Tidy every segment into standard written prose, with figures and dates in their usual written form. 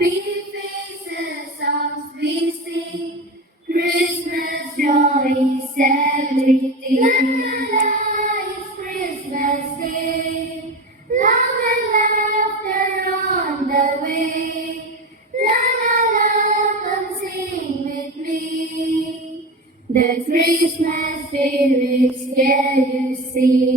Happy faces songs we sing. Christmas joy is everything. La la la, it's Christmas Day. Love and laughter on the way. La la la, come sing with me. The Christmas spirits can you see?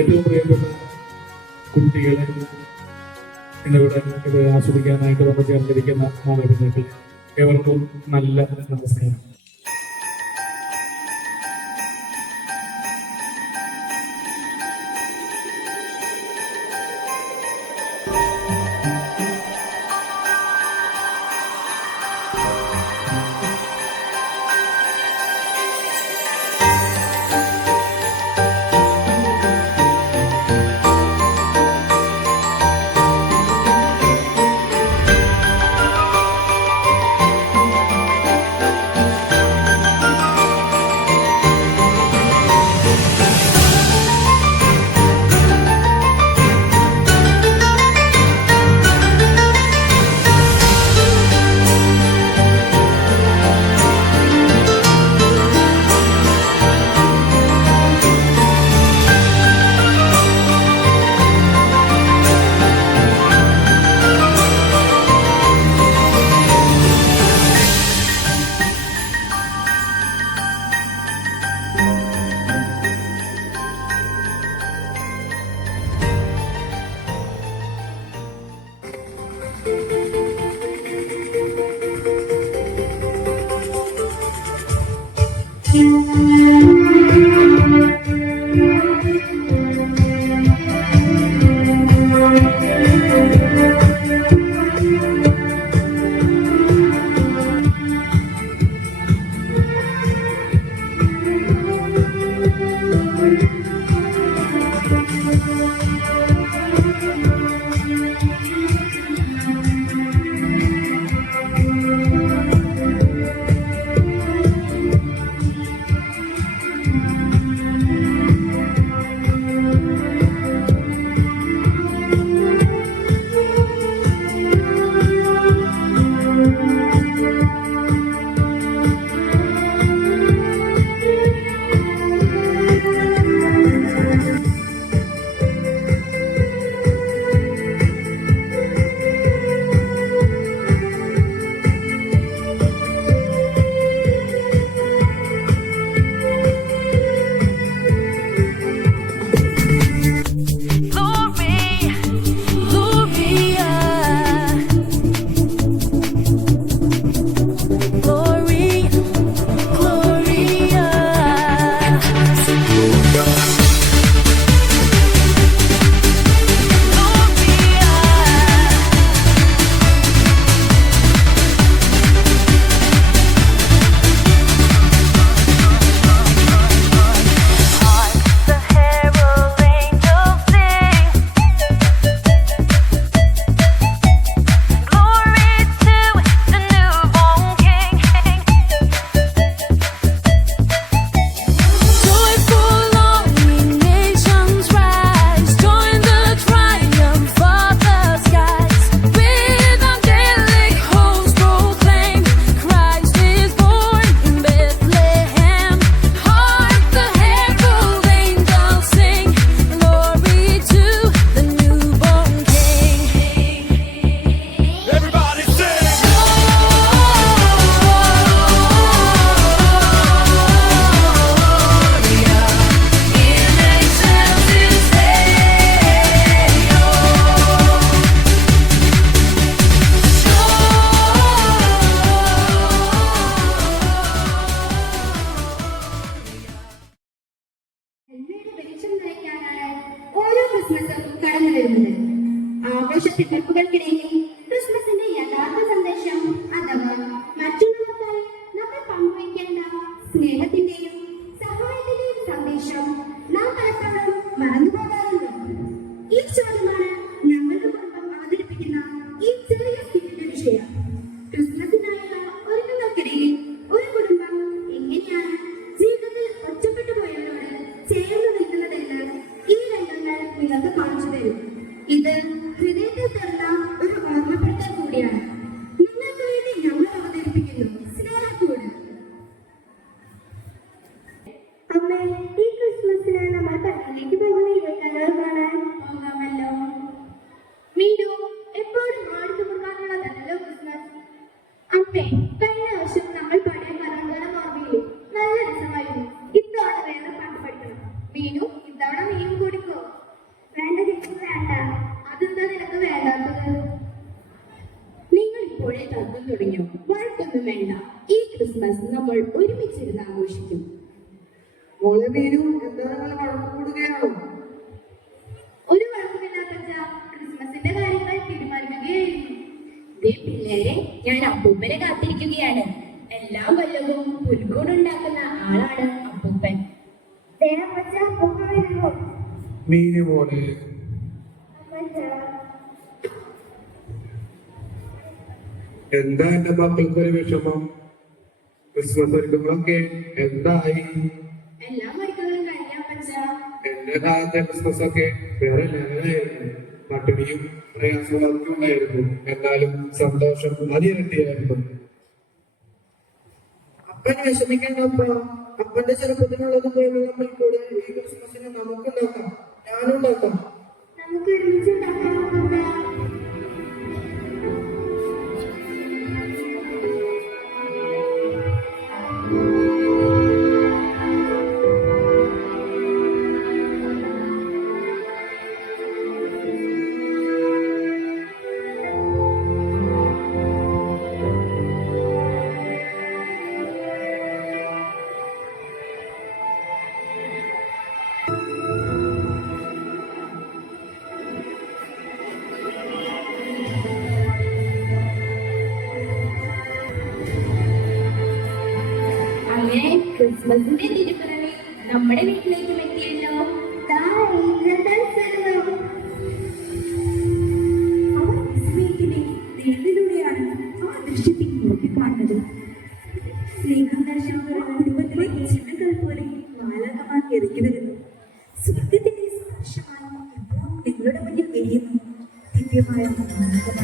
ഏറ്റവും പ്രിയപ്പെട്ട കുട്ടികളെ എന്നിവിടെ ഇത് ആസ്വദിക്കാനായിട്ട് വന്നു ചേർന്നിരിക്കുന്ന മാതാപിതാക്കൾ ഏവർക്കും നല്ല നമസ്കാരം. ആഘോഷത്തിരക്കുകൾക്കിടയിൽ ക്രിസ്മസിന്റെ യഥാർത്ഥ സന്ദേശം അഥവാ മറ്റുള്ളവർക്കായി നമ്മൾ പങ്കുവയ്ക്കേണ്ട സ്നേഹത്തിന്റെയും സഹായത്തിന്റെയും സന്ദേശം നാം പലപ്പോഴും മറന്നുപോകാറുണ്ട്. ഈ ചോദ്യമാണ് ഞങ്ങളുടെ കുടുംബം അവതരിപ്പിക്കുന്ന ഈ ചെറിയ സ്കിറ്റിന്റെ വിഷയം. ക്രിസ്മസിനായുള്ള ഒരുക്കങ്ങൾക്കിടയിൽ ഒരു കുടുംബം എങ്ങനെയാണ് ജീവിതത്തിൽ ഒറ്റപ്പെട്ടു പോയവരോട് ചേർന്ന് നിൽക്കുന്നതെന്ന് ഈ രംഗങ്ങൾ നിങ്ങൾക്ക് കാണിച്ചു തരും. ഇത് ഹൃദയത്തിൽ തരുന്ന ഒരു ഓർമ്മപ്പെടുത്തൽ കൂടിയാണ്. നിങ്ങൾക്ക് വേണ്ടി ഞങ്ങൾ അവതരിപ്പിക്കുന്നു സ്നേഹക്കൂട്. അമ്മേ, ഈ ക്രിസ്മസിന് നമ്മൾ പള്ളിയിലേക്ക് പോകുന്നില്ലേ കലർ കാണാൻ? പോകാമല്ലോ. മീനു, എപ്പോഴും ആടുത്ത് കൊടുക്കാനുള്ളതല്ലോ ക്രിസ്മസ്. അമ്മേ, കഴിഞ്ഞ വർഷം നമ്മൾ പഴയ കലാകാരം ഓർമ്മയില്ലേ? നല്ല രസമായിരുന്നു. ഇത്തവണ വേറെ പാട്ട് പഠിക്കണം. മീനു, ഇത്തവണ നീയും കൂടിക്കോ. വേണ്ട ചേച്ചി, വേണ്ട. അതെന്താ നിനക്ക് വേണ്ടാത്തത്? നിങ്ങൾ ഇപ്പോഴേ തർക്കം തുടങ്ങിയോ? വഴക്കൊന്നും വേണ്ട. ഈ ക്രിസ്മസ് നമ്മൾ ഒരുമിച്ചിരുന്ന് ആഘോഷിക്കും. മോളെ മീനു, എന്താണ് വഴക്ക് കൂടുകയാണോ? ഒരു കുഴപ്പമില്ലാത്ത ക്രിസ്മസിന്റെ കാര്യങ്ങൾ തീരുമാനിക്കുകയായിരുന്നു. ദേ പിള്ളേരെ, ഞാൻ അപ്പൂപ്പനെ കാത്തിരിക്കുകയാണ്. എല്ലാ കൊല്ലവും പുൽക്കൂടുണ്ടാക്കുന്ന ആളാണ് അപ്പൂപ്പൻ. മീനു മോളെ, എന്താ എന്റെ മക്കൾക്കൊരു വിഷമം? ക്രിസ്മസ് ഒരുക്കങ്ങളൊക്കെ എന്തായി? എല്ലാ മരുന്നുകളും കഴിയാൻ പറ്റാ. എന്റെ കാലത്തെ ക്രിസ്മസ് ഒക്കെ വേറെ ലെവലായിരുന്നു. പട്ടിണിയും പ്രയാസങ്ങളൊക്കെ ഉണ്ടായിരുന്നു. എന്നാലും സന്തോഷം അതിരട്ടിയായിരുന്നു. അപ്പൻ വിഷമിക്കണ്ടപ്പ. അപ്പന്റെ ചെറുപ്പത്തിനുള്ളത് പോലെ നമ്മൾ കൂടെ ഈ ക്രിസ്മസിന് നമുക്കുണ്ടാക്കാം. ഞാനുണ്ടാക്കാം. നമുക്ക് ഒരുമിച്ച് ഉണ്ടാക്കാം. അങ്ങനെ ക്രിസ്മസിന്റെ തിരുപ്പിറവി നമ്മുടെ വീട്ടിലേക്കും എത്തിയല്ലോ. അവർ വിസ്മയിക്കുന്ന നേരിലൂടെയാണ് ആ ദൃശ്യത്തിൽ നോക്കിക്കാണുന്നത്. സ്നേഹദർശനമുള്ള കുടുംബത്തിലെ ചിന്തകൾ പോലെ മാലാഖമാർ ഇറങ്ങി വരുന്നു. സ്വർഗത്തിന്റെ സ്പർശമായി എപ്പോഴും നിങ്ങളുടെ മുന്നിൽ എരിയുന്നു ദിവ്യമായ മാലാഖമാർ.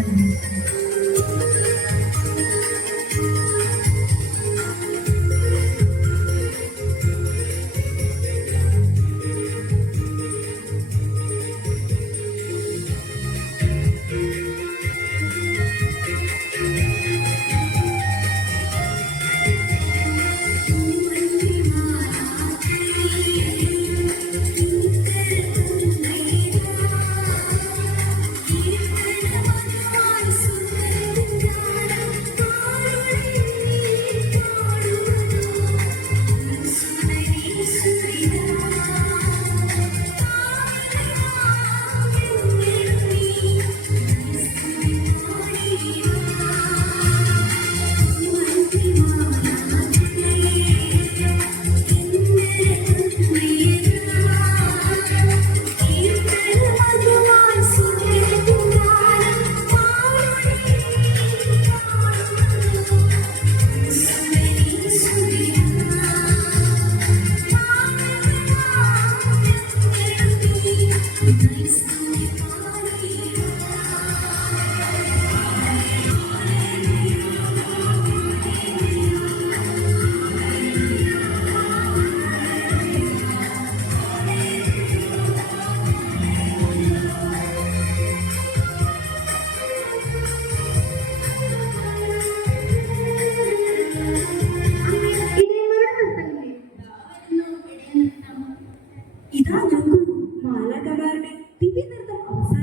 ഇതാ നോക്കൂ, മാലാഖമാരുടെ ദിവ്യനൃത്തം അവസാനിച്ചു.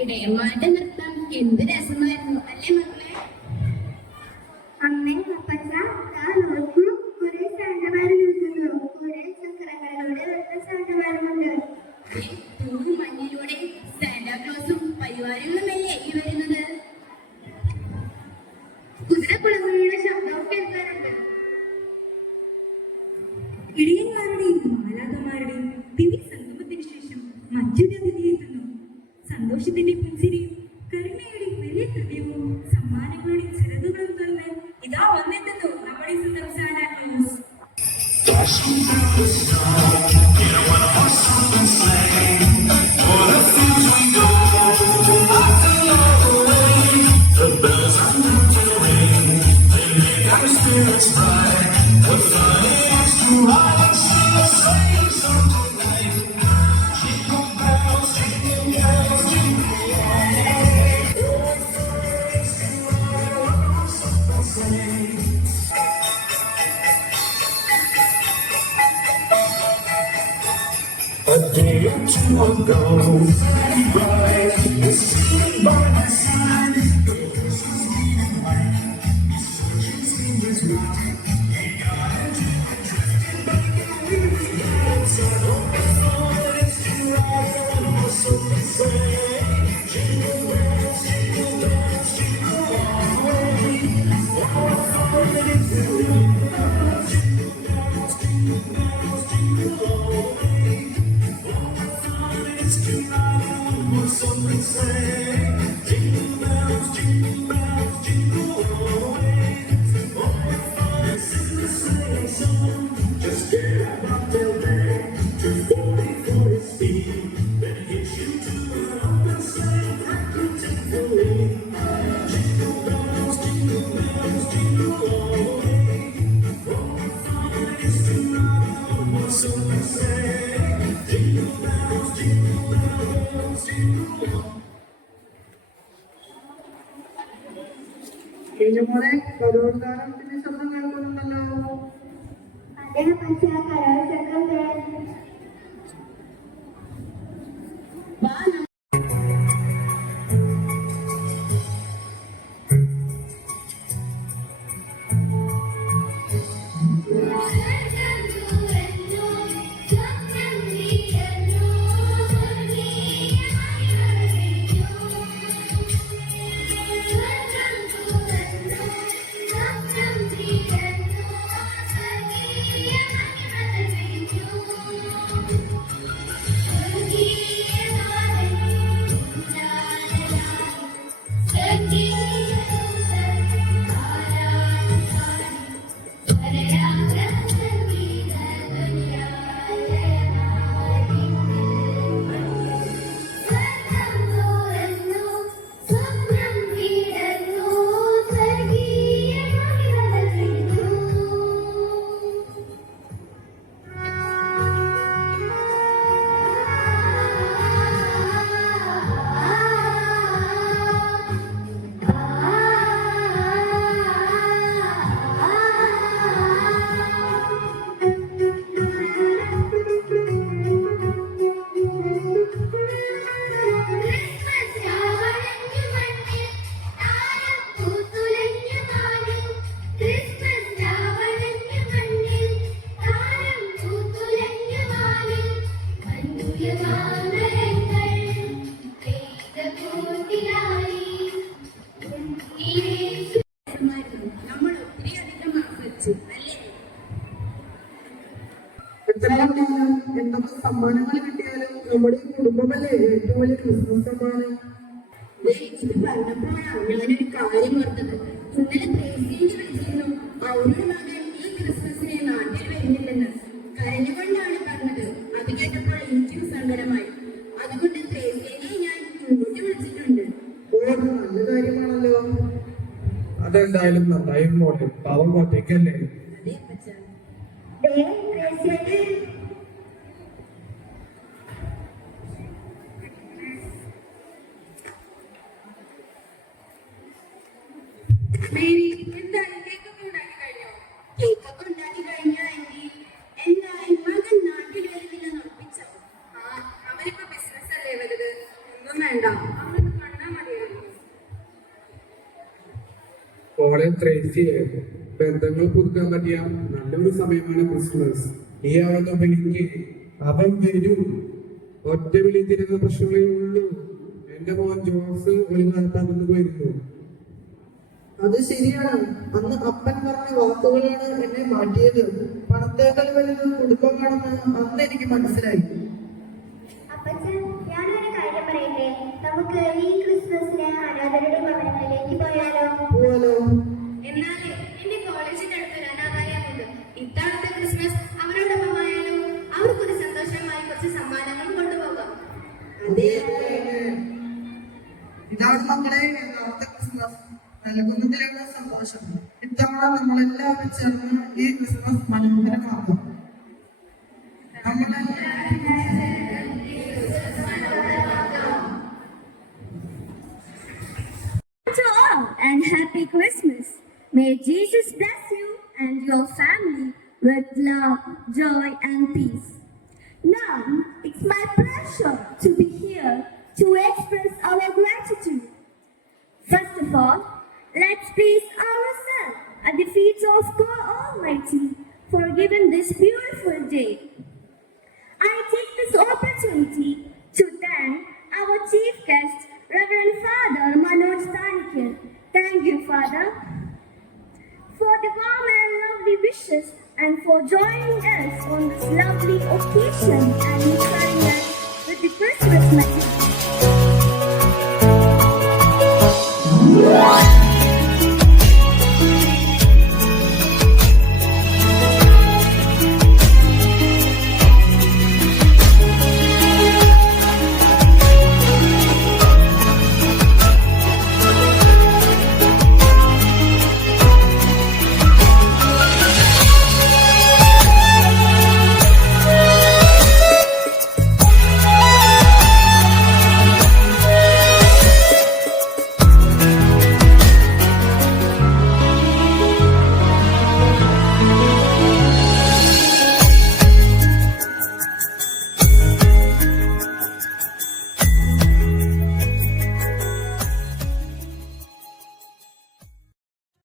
ഇടയന്മാരുടെ നൃത്തം എന്ത് രസമായിരുന്നു അല്ലേ മക്കളെ? അമ്മേ പപ്പച്ച ദാ നോക്കൂ, കുറെ സാന്റമാര് നിൽക്കുന്നു. കുറെ ചക്രങ്ങളിലൂടെ വരുന്ന സാന്റമാരുമുണ്ട്. തൂങ്ങും മഞ്ഞിലൂടെ സാന്റാക്ലോസും പരിവാരങ്ങളുമല്ലേ ഈ വരുന്നത്? കുതിരക്കുളങ്ങളുടെ ശബ്ദവും കേൾക്കാറുണ്ട്. ഇടയന്മാരുടെയും മാലാഖമാരുടെയും ദിവ്യ സംഗമത്തിന് ശേഷം മറ്റൊരു അതിഥി എത്തുന്നു. സന്തോഷത്തിന്റെ പുഞ്ചിരിയും കരുണയുടെ വലിയ ഹൃദയവും സമ്മാനങ്ങളുടെ ചിറകുകളും തന്ന് ഇതാ വന്നെത്തുന്നു നമ്മുടെ സ്വന്തം Santa Claus. A day or two ago, right, the ceiling by my side. മോളെ കരോൾക്കാരത്തിന്റെ ശബ്ദം കേൾക്കുന്നുണ്ടല്ലോ. അതെ പപ്പച്ച, കരോൾ ശബ്ദം കേൾക്കുന്നു. വാ നമ്മൾ ഒത്തിരിയധികം ആസ്വദിച്ചു അല്ലേ? എത്ര കിട്ടിയാലും എന്തൊക്കെ സമ്മാനങ്ങൾ കിട്ടിയാലും നമ്മുടെ ഈ കുടുംബമല്ലേ ഏറ്റവും വലിയ ക്രിസ്മസ് സമ്മാനം. ഇത് പറഞ്ഞപ്പോഴാണ് ഞാനൊരു കാര്യം ഓർത്തത്. ഇന്നലെ ത്രേസ്യയെ വിളിച്ചിരുന്നു. അവരുടെ മകൻ ഈ ക്രിസ്മസിനെ നാട്ടിൽ വരുന്നില്ലെന്ന് കരഞ്ഞുകൊണ്ടാണ് പറഞ്ഞത്. അത് കേട്ടപ്പോൾ എനിക്കും സങ്കടമായി. അതുകൊണ്ട് ത്രേസ്യയെ ഞാൻ ഇങ്ങോട്ട് വിളിച്ചിട്ടുണ്ട്. ഓർമ്മ നല്ല കാര്യമാണല്ലോ. അതെന്തായാലും നന്നായി മോളെ, പാവം ഒറ്റയ്ക്കല്ലേ. അതെ അപ്പച്ച. ത്രേസ്യായിട്ട് മേരി, എന്താണ് കേക്കൊക്കെ ഉണ്ടാക്കി കഴിഞ്ഞോ? കേക്കൊക്കെ ഉണ്ടാക്കി കഴിഞ്ഞോ ആന്റി? എന്തായി മകൻ നാട്ടിൽ വരുന്നില്ലെന്ന് ഉറപ്പിച്ചോ? അവരിപ്പോ ബിസിനസ് അല്ലേ വലുത്. ഒന്നും വേണ്ട, അവനൊന്ന് കണ്ടാ മതിയായിരുന്നു. മോളെ ത്രേസ്യയെ, ബന്ധങ്ങൾ പുതുക്കാൻ പറ്റിയ നല്ലൊരു സമയമാണ് ക്രിസ്മസ്. ഈ അവനെ വിളിക്ക്, അവൻ വരും. ഒറ്റ വിളി തരുന്ന പ്രശ്നങ്ങളേ ഉള്ളൂ. എന്റെ മോൻ ജോസ് ഒരു കാലത്ത് അകന്നു പോയിരുന്നു. അത് ശരിയാണ്. അന്ന് അപ്പൻ പറഞ്ഞ വാക്കുകളാണ് എന്നെ മാറ്റിയത്. പണത്തേക്കാൾ വലുത് കുടുംബമാണെന്ന് അന്ന് എനിക്ക് മനസ്സിലായി. അപ്പച്ചൻ, ഞാനൊരു കാര്യം പറയട്ടെ. നമുക്ക് ഈ ക്രിസ്മസിന് അനാഥരുടെ ഭവനങ്ങളിലേക്ക് പോയാലോ? പോവാലോ? എന്നാലേ എന്റെ കോളേജിന്റെ അടുത്തൊരു അനാഥാലയമുണ്ട്. ഇത്തവണത്തെ ക്രിസ്മസ് അവരോടൊപ്പമായാലോ? അവർക്കൊരു സന്തോഷമായി കുറച്ച് സമ്മാനങ്ങൾ കൊണ്ടുപോകാം. അതെ. ഇതാണ് മക്കളെ യഥാർത്ഥ ക്രിസ്മസ്. നൽകുന്നതിലുള്ള സന്തോഷം. ഇത്തവണ നമ്മളെല്ലാവരും ചേർന്ന് ഈ Christmas മനോഹരമാക്കാം. To all and happy Christmas. May Jesus bless you and your family with love, joy, and peace. Now, it's my pleasure to be here to express our gratitude. First of all, let's place ourselves at the feet of God Almighty for giving this beautiful day. I take this opportunity to thank our chief guest, Reverend Father Manoj Tanikil. Thank you, Father, for the warm and lovely wishes and for joining us on this lovely occasion and inspiring us